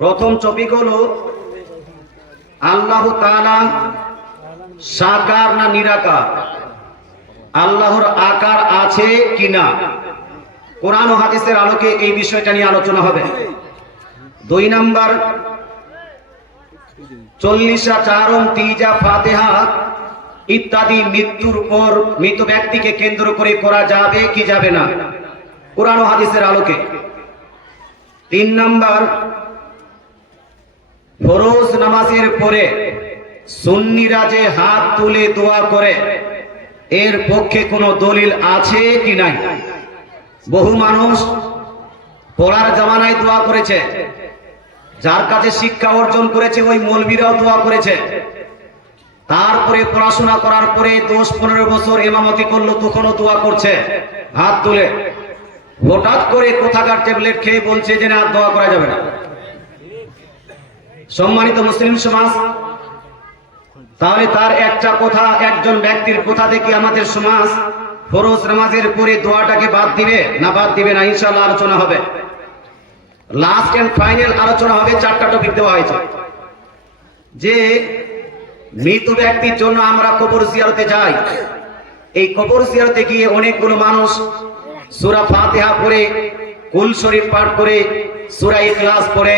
প্রথম টপিক হলো আল্লাহ তাআলা সাকার না নিরাকার, আল্লাহর আকার আছে কিনা। কোরআন ও হাদিসের আলোকে এই বিষয়টা নিয়ে আলোচনা হবে। 2 নাম্বার 40 চারম তিজা ফাতিহা ইত্যাদি মৃত্যুর পর মৃত ব্যক্তিকে কেন্দ্র করে করা যাবে কি যাবে না, কোরআন ও হাদিসের আলোকে। 3 নাম্বার ফরজ নামাজের পরে সুন্নিরা যে হাত তুলে দোয়া করে এর পক্ষে কোনো দলিল আছে কি নাই। বহু মানুষ পড়ার জামানায় দোয়া করেছে, যার কাছে শিক্ষা অর্জন করেছে ওই মৌলবীরাও দোয়া করেছে, তারপরে পড়াশোনা করার পরে 10-15 বছর ইমামতি করলো তখনও দোয়া করছে হাত তুলে। হঠাৎ করে কোথাকার ট্যাবলেট খেয়ে বলছে যে না দোয়া করা যাবে না। সম্মানিত মুসলিম সমাজ, তাহলে তার একটা কথা, একজন ব্যক্তির কথা থেকে আমাদের সমাজ ফরজ নামাজের পরে দোয়াটাকে বাদ দিবে না বাদ দিবে না, ইনশাআল্লাহ আলোচনা হবে। লাস্ট এন্ড ফাইনাল আলোচনা হবে। 4টা টপিক দেওয়া হয়েছে। যে মৃত ব্যক্তির জন্য আমরা কবর জিয়ারতে যাই, এই কবর জিয়ারতে গিয়ে অনেকগুলো মানুষ সূরা ফাতিহা পড়ে, কুল শরীফ পাঠ করে, সূরা ইখলাস পড়ে,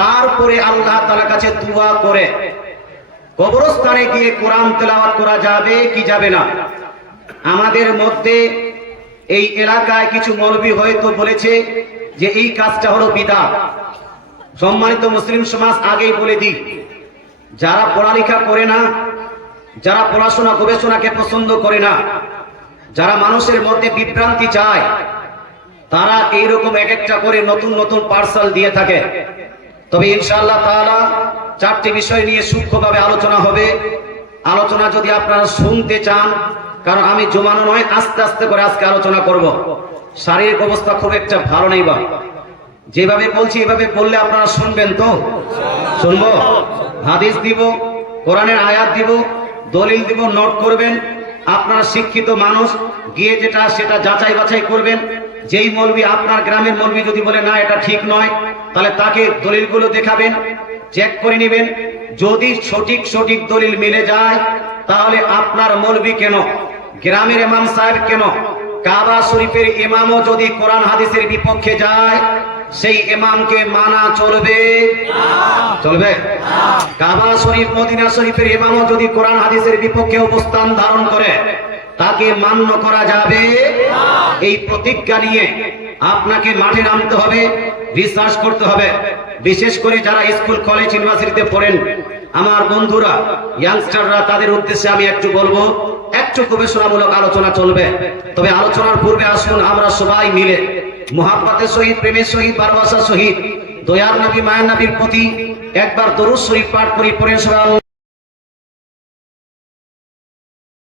তারপরে আল্লাহ তাআলার কাছে দোয়া করে। কবরস্থানে গিয়ে কোরআন তেলাওয়াত করা যাবে কি যাবে না। আমাদের মধ্যে এই এলাকায় কিছু মৌলবী হয়তো বলেছে যে এই কাজটা হলো বিদআত। সম্মানিত মুসলিম সমাজ, আগেই বলে দিই, যারা পড়ালেখা করে না, যারা পড়াশোনা গবেষণাকে পছন্দ করে না, যারা মানুষের মধ্যে বিভ্রান্তি চায়, তারা এইরকম এক একটা করে নতুন নতুন পার্সেল দিয়ে থাকে। তবে ইনশাআল্লাহ তাআলা 4টি বিষয় নিয়ে সূক্ষ্মভাবে আলোচনা হবে। আলোচনা যদি আপনারা শুনতে চান, কারণ আমি জমানো নয়, আস্তে আস্তে করে আজকে আলোচনা করব। শারীরিক অবস্থা খুব একটা ভালো নেই, বা যেভাবে বলছি এভাবে বললে আপনারা শুনবেন তো? শুনবো। হাদিস দিব, কোরআনের আয়াত দিব, দলিল দিব, নোট করবেন। আপনারা শিক্ষিত মানুষ, গিয়ে যেটা সেটা যাচাই বাছাই করবেন। যেই মৌলবী, আপনার গ্রামের মৌলবী যদি বলে না এটা ঠিক নয়, তাহলে তাকে দলিলগুলো দেখাবেন, চেক করে নেবেন। যদি সঠিক দলিল মিলে যায়, তাহলে আপনার মৌলবী কেন, গ্রামের ইমাম সাহেব কেন, কাবা শরীফের ইমামও যদি কোরআন হাদিসের বিপক্ষে যায়, সেই ইমামকে মানা চলবে? চলবে? কাবা শরীফ, মদিনা শরীফের ইমামও যদি কোরআন হাদিসের বিপক্ষে অবস্থান ধারণ করে, তাকে মান্য করা যাবে? এই প্রতিজ্ঞা নিয়ে আপনাকে মাঠে নামতে হবে, রিসার্চ করতে হবে। বিশেষ করে যারা স্কুল, কলেজ, ইউনিভার্সিটিতে পড়েন, আমার বন্ধুরা, ইয়াংস্টাররা, তাদের উদ্দেশ্যে আমি একটু বলবো, একটু গবেষণামূলক আলোচনা চলবে। তবে আলোচনার পূর্বে আসুন আমরা সবাই মিলে মুহাব্বতের সহিত, প্রেমের সহিত, ভালোবাসার সহিত দয়ার নবী, মায়ের নবীর প্রতি একবার দরুদ শরীফ পাঠ করি। পড়েন সবাই।